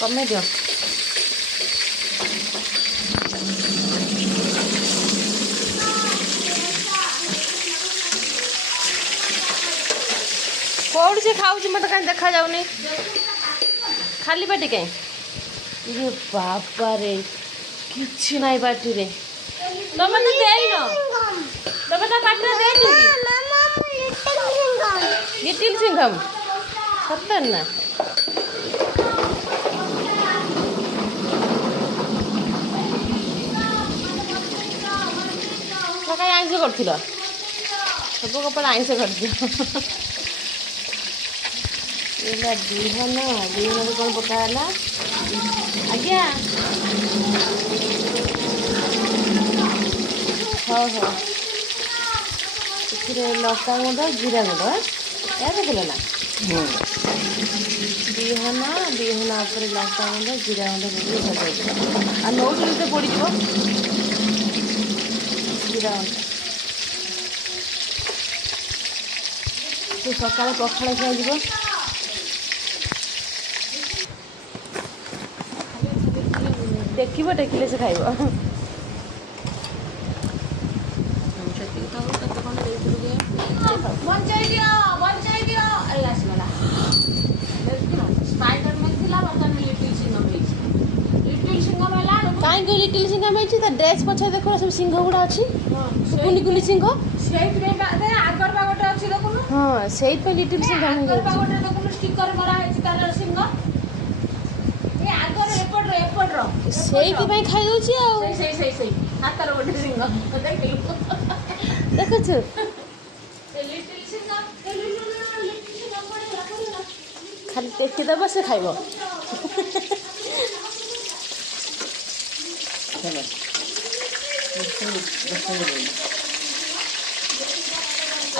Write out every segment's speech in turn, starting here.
कमे दियो कौन से खाऊ मत कहीं देखा जाऊनी खाली पाटी कहीं ये बापा रे किसी ना पार्टी रे तुम तो देन तुम तो पार्टी देन लिटिल सिंघम सत्तर ना कहीं आइंस कर सब कपड़ा आइंस कर बिहन बिहन कौन पकाला आज्ञा हाँ हाँ लका गुंड जीरा गुंड क्या देखल ना बिहन बिहन उपर लका गुंड जीरा गुंड भजा आ नौटी तो पड़ जीरा गुंड तू सकाल पखाड़ खाई देखिए देखिले से खाइब कहीं लिटिल सिंघम ड्रेस पछे देख सब सिंह गुड़ा अच्छी कुनि कुनि सिंह हाँ से लिटिल सिंघम से खाई दौची देखु खाली देखीदेव से खाइब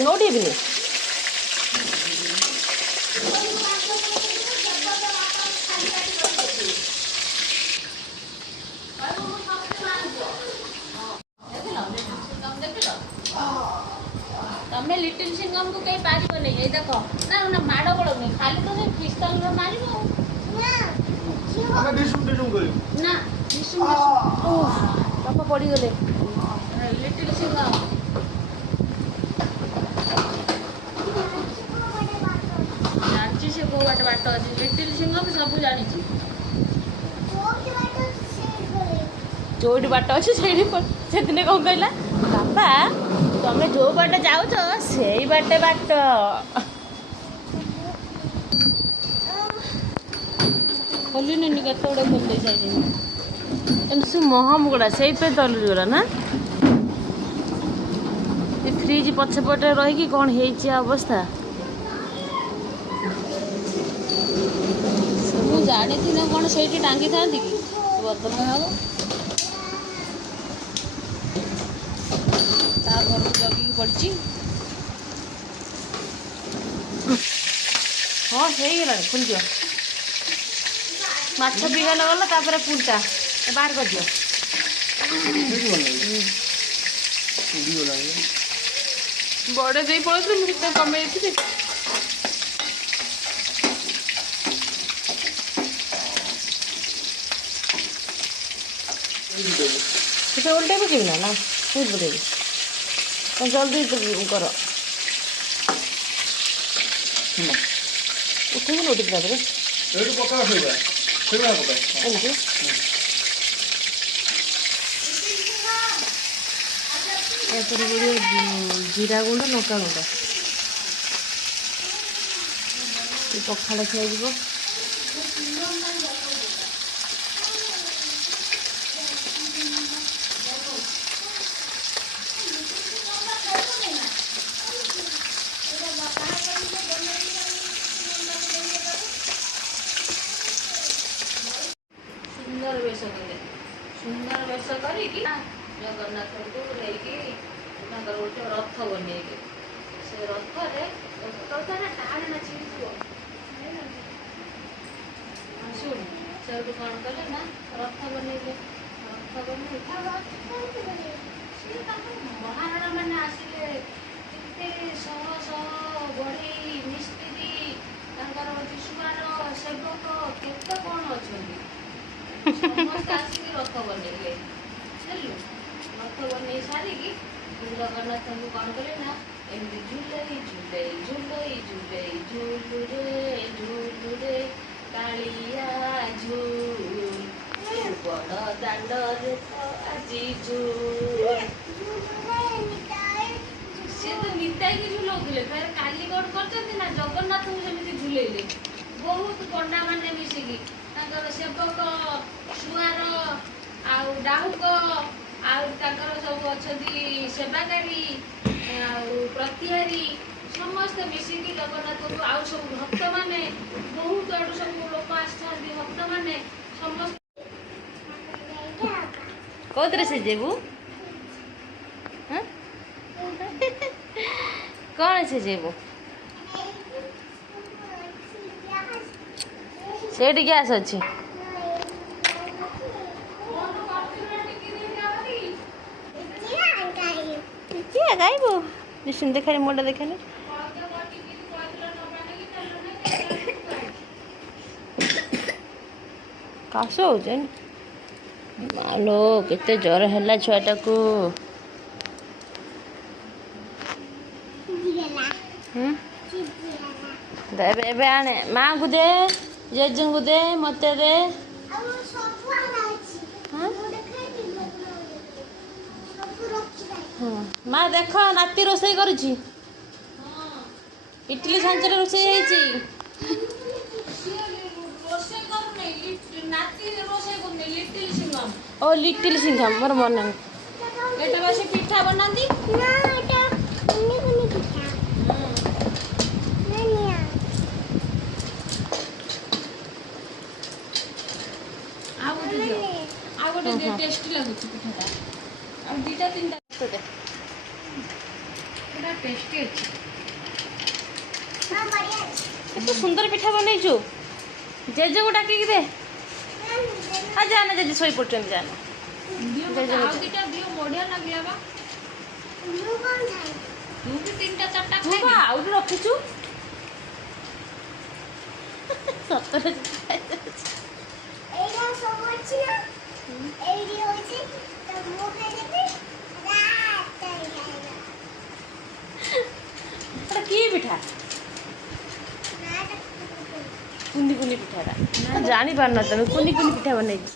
नोट भी तमें लिटिल सिंघम को कहीं पार नहीं देख ना ना माड़ बड़ नहीं खाली तो पिस्तल मार ना बापा पड़गले लिटिल सिंघम जानची से कौ बाट बाट अच्छी लिटिल सिंघम सब जानी जोटी बाट अच्छे से दिन कौन कहला बापा तमें जो बाट जाऊच से बाटे बाट खोलनी केत गुड़े खोल साइज से महमुगड़ा से तलुगला ना फ्रिज पछपटे रही कौन है अवस्था मुझे जानी कौन से टांगी था कि बदल हम घर को जगिकी पड़ी हाँ हो गला खोल दियो माछ बिगल गला तापर पुलटा बाहर कर दियो बड़े दे पड़े मुझे कमे से उल्टे पकेबी ना ना फिर पकेबी जल्दी कर उठे नोटी जीरा गुंड लंका गुंड पखाड़ खाइब सुंदर वेश कर जगन्नाथ को लेकिन गोटे रथ बन से रथरे टाण नाची शुण से कौन कले ना रथ बनइले महाराणा मैंने आसिले शह शह बढ़ई मिस्त्री शिशुमार सेवक केते कौन अच्छा ଜଗନ୍ନାଥଙ୍କୁ କ'ଣ କଲେ ନା ଏମିତି ଝୁଲେଇ ଝୁଲେଇ ଝୁଲେଇ ଝୁଲେଇ ଝୁଲୁରେ କାଳିଆ ଝୁଲ ବଡ଼ ଦାଣ୍ଡରେ ଆଜି ଝୁଲ। ସିଏ ତ ନିତାଇକି ଝୁଲଉଥିଲେ ଫେର କାଲି କ'ଣ କରିଛନ୍ତି ନା ଜଗନ୍ନାଥଙ୍କୁ ଯେମିତି ଝୁଲେଇଲେ ବହୁତ ପଣ୍ଡାମାନେ ମିଶିକି ତାଙ୍କର ସେବକ ସୁଆର ଆଉ ଡାହୁକ ଆଉ ତାଙ୍କର ସବୁ ଅଛନ୍ତି ସେବାକାରୀ ଆଉ ପ୍ରତିହାରୀ ସମସ୍ତେ ମିଶିକି ଜଗନ୍ନାଥଙ୍କୁ ଆଉ ସବୁ ଭକ୍ତମାନେ ବହୁତ ଆଡ଼ୁ ସବୁ ଲୋକ ଆସିଥାନ୍ତି ଭକ୍ତମାନେ ସମସ୍ତେ କୋଉଥିରେ ସେ ଯିବୁ କ'ଣ ସେ ଯିବୁ ସେଇଠି ଗ୍ୟାସ୍ ଅଛି କିଏ ଗାଇବୁ ନିଶ୍ଚିନ୍ତ ଦେଖାନି ମୋଟା ଦେଖାନି କାଶ ହଉଛି ମାଲୋ କେତେ ଜ୍ୱର ହେଲା ଛୁଆଟାକୁ ଏବେ ଆଣେ ମାଆଙ୍କୁ ଦେ ଜେଜେଙ୍କୁ ଦେ ମତେ ଦେ ମା ଦେଖ ନାତି ରୋଷେଇ କରୁଛି ଇଟିଲି ଛାଞ୍ଚରେ ରୋଷେଇ ହେଇଛି ଓ ଲିଟିଲ ସିଂଘାମ ମୋର ମନେ ଏଇଟା ବସି ପିଠା ବନାନ୍ତି ଆଉ ଗୋଟେ ଟେଷ୍ଟି ଲାଗୁଛି ପିଠାଟା ଆଉ ଦୁଇଟା ତିନିଟା ପୁରା ଟେଷ୍ଟି ଅଛି ଏତେ ସୁନ୍ଦର ପିଠା ବନେଇଛୁ ଜେଜେକୁ ଡାକିକି ଦେ ହଁ ଯାନା ଜେଜେ ଶୋଇପଡ଼ୁଛନ୍ତି ଯାନା ଆଉ ଦୁଇଟା ଦିଅ ବଢ଼ିଆ ଲାଗିଲା ବା ମୁଁ ବି ତିନିଟା ଚାରିଟା ଖାଇବି ଆହୁରି ରଖିଛୁ ସତରେ କି ପିଠା କୁନି କୁନି ପିଠାଟା ଜାଣିପାରୁନ ତମେ କୁନି କୁନି ପିଠା ବନେଇଛି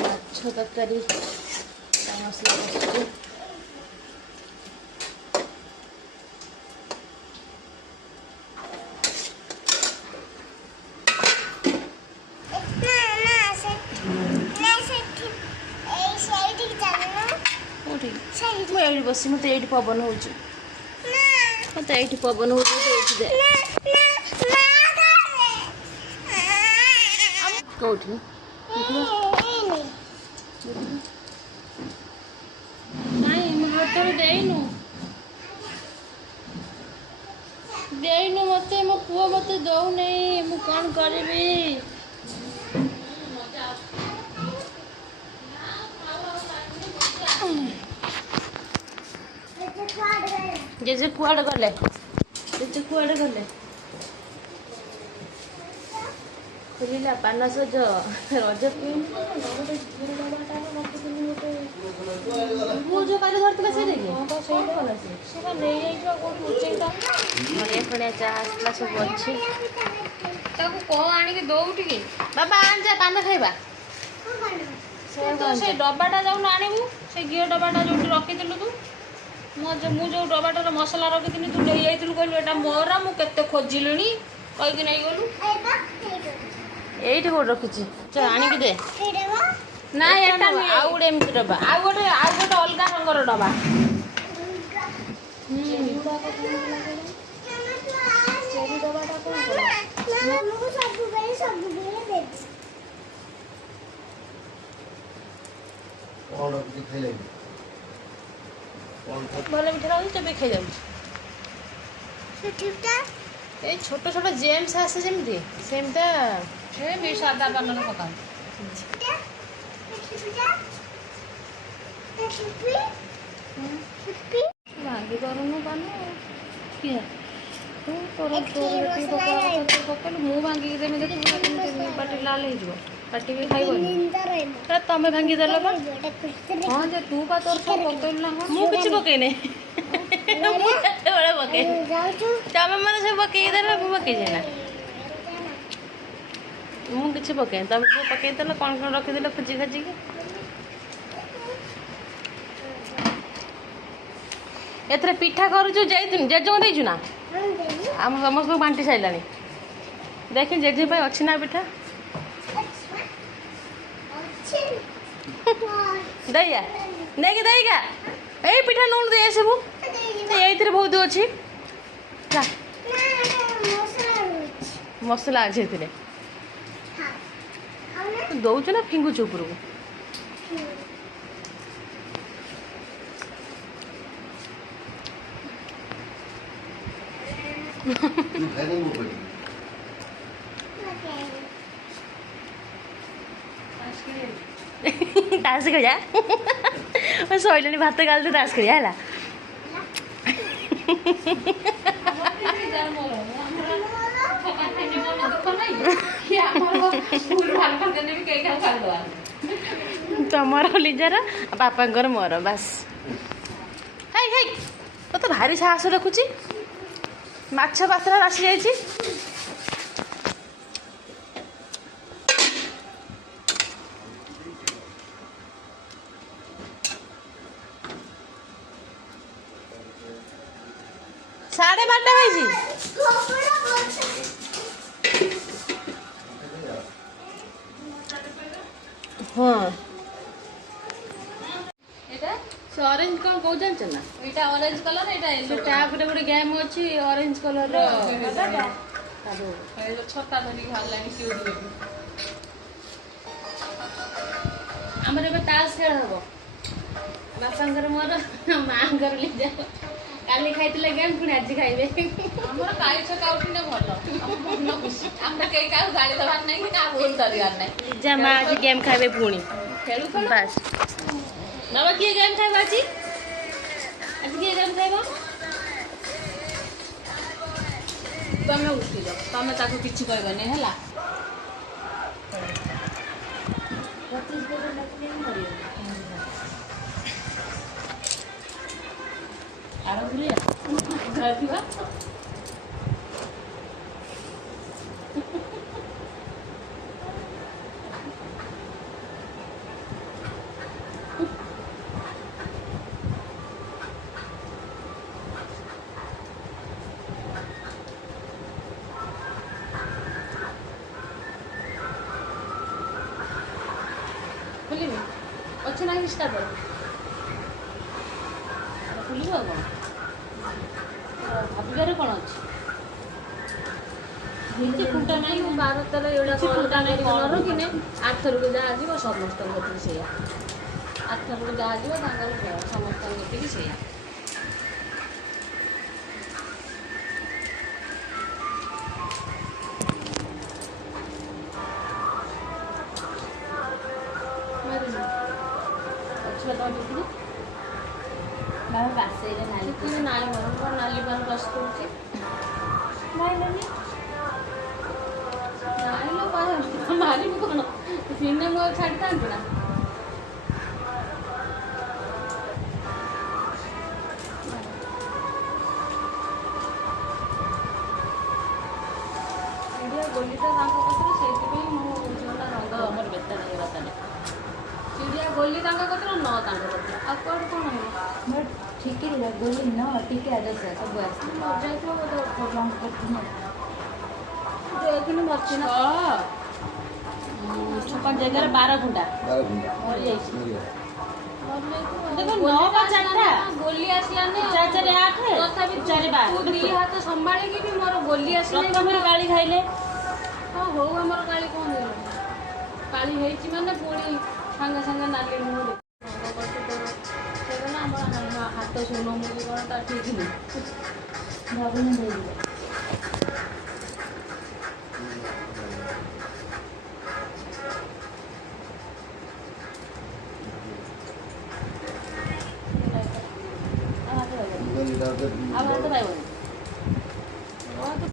ମାଛ ତରକାରୀ ମସଲା ବସୁଛି ମୁଁ ଏଇଠି ବସି ମୋତେ ଏଇଠି ପବନ ହେଉଛି ମୋତେ ଏଇଠି ପବନ ହେଉଛି ଏଇଠି ଦେ କେଉଁଠି ନାଇଁ ମୋ ହାତରେ ଦେଇନୁ ମୋତେ ମୋ ପୁଅ ମୋତେ ଦେଉନେଇ ମୁଁ କ'ଣ କରିବି ଜେଜେ କୁଆଡ଼େ ଗଲେ ଖୋଲିଲା ପାନ ସଜ ରଜ ମୁଁ ଯେଉଁ କାଲି ଧରିଥିଲା ସେଇଟା କି ସେଇଟା ନେଇଯାଇଥିବା କେଉଁଠି ଲୁଚେଇଟା ନଡ଼ିଆ ଫଣିଆ ଚା ଆସିଥିଲା ସବୁ ଅଛି ତାକୁ କ'ଣ ଆଣିକି ଦଉ ଟିକେ ବାବା ଆଣି ଯା ପାନ ଖାଇବା ତୁ ସେ ଡବାଟା ଯାଉନୁ ଆଣିବୁ ସେ ଘିଅ ଡବାଟା ଯେଉଁଠି ରଖିଥିଲୁ ତୁ ମୁଁ ଯେଉଁ ଡବାଟାରେ ମସଲା ରଖିଥିଲି ତୁ ନେଇଯାଇଥିଲୁ କହିଲୁ ଏଇଟା ମୋର ମୁଁ କେତେ ଖୋଜିଲିଣି କହିକି ନେଇଗଲୁ ଏଇଠି କୋଉଠି ରଖିଛି ଆଣିକି ଦେ ନା ଏଇଟା ଆଉ ଗୋଟେ ଏମିତି ଡବା ଆଉ ଗୋଟେ ଅଲଗା ରଙ୍ଗର ଡବା ଭଲ ମିଠା ଲାଗୁଛି ଚୋବେଇ ଖାଇଯାଉଛି এই ছোট ছোট জেমস আছে যেমতি সেমটা এই সাদা পানর পকাও ভাঙি পারুনু পান কি तोर पकड़ मु भांगी देमी देखो पाटी लाल हो पाटी भी खाइब तमें भांगी देल हाँ जे तू पा तोर सब पकड़ ना मु किसी पकईने पकई तमें मैंने सब पकईदेल मु पकई जाना मुझे पकई तुम सब पकईदेल कौन कौन रखीदेल खोजी खोजिकी एथरे पिठा करूचु जेजे देचु ना आम समस्त बांटी सारा देख जेजे अच्छी ना पिठा दैया देखी दैगा यही पिठा नौन दे सब ये बहुत अच्छी मसला अच्छे दौचु ना फिंगुचु ऊपर को ताश खेल शैलानी भात गाल ताश खेल है तुमर लिजार बापा मोर बस तो भारी साहस रखुची माछ पात्रा आसी जाइए साढ़े 12 हाँ ऑरेंज कौन कौ जान ना ये ऑरेंज कलर ये टैप रे गोटे गेम अच्छी ऑरेंज कलर छता धरी बाहर आमर ए ताश खेल हम बापा मोर माँ लीजा काली खाई गेम पुणी आज खाइबे हमर काली छका उठिने भल मन खुशी हमरा कई का गाड़ी दबार नहीं कि का बोल दरियार नहीं लीजा माँ आज गेम खाइबे पुणी खेलु बस बाबा किए गेम खाइब आज किए गेम खाइब तमें उठी जाओ तमें ताको किछि कहबनी हैला 25 आरंभलिया घरथिबा खुलिबे अच्छे ना स्टार्ट कर खुलिबो अब भाबिबार कौन अच्छे फुटा ना 12 तार एटा फुटा ना रखिने 8 थर को जहाँ आजो समस्त से 8 थर को जहाँ आजो समस्त से बाबा बासेरे नाली नाली मन नाली पान रस करुचे नाइलनी नाइलो मारी कौन सिनेमा छाड़ी था ना गोलिटा कतरे से मो झीलटा रंग मोर बेता नहीं बताने चिड़िया गोली कतरे न आ कौन कौन है ठीक है गोली न टिके आदर्श सब मर जाइए मरची ना 56 जगह 12 घंटा मर जाइए देखो 9 का 4टा गोली आसला नहीं 4 4 8 तथापि 4 12 दी हाथ संभाली की भी मोर गोली आसला प्रथम गाली खाइले हां हो हमर गाली कोन देलो काली हेची माने पुणी संगे संगे नाली मुंह ना हमर हाथ सोनो मुंह कोनटा ठीक नहीं भाबने दे दिले अब तो भाई ହଁ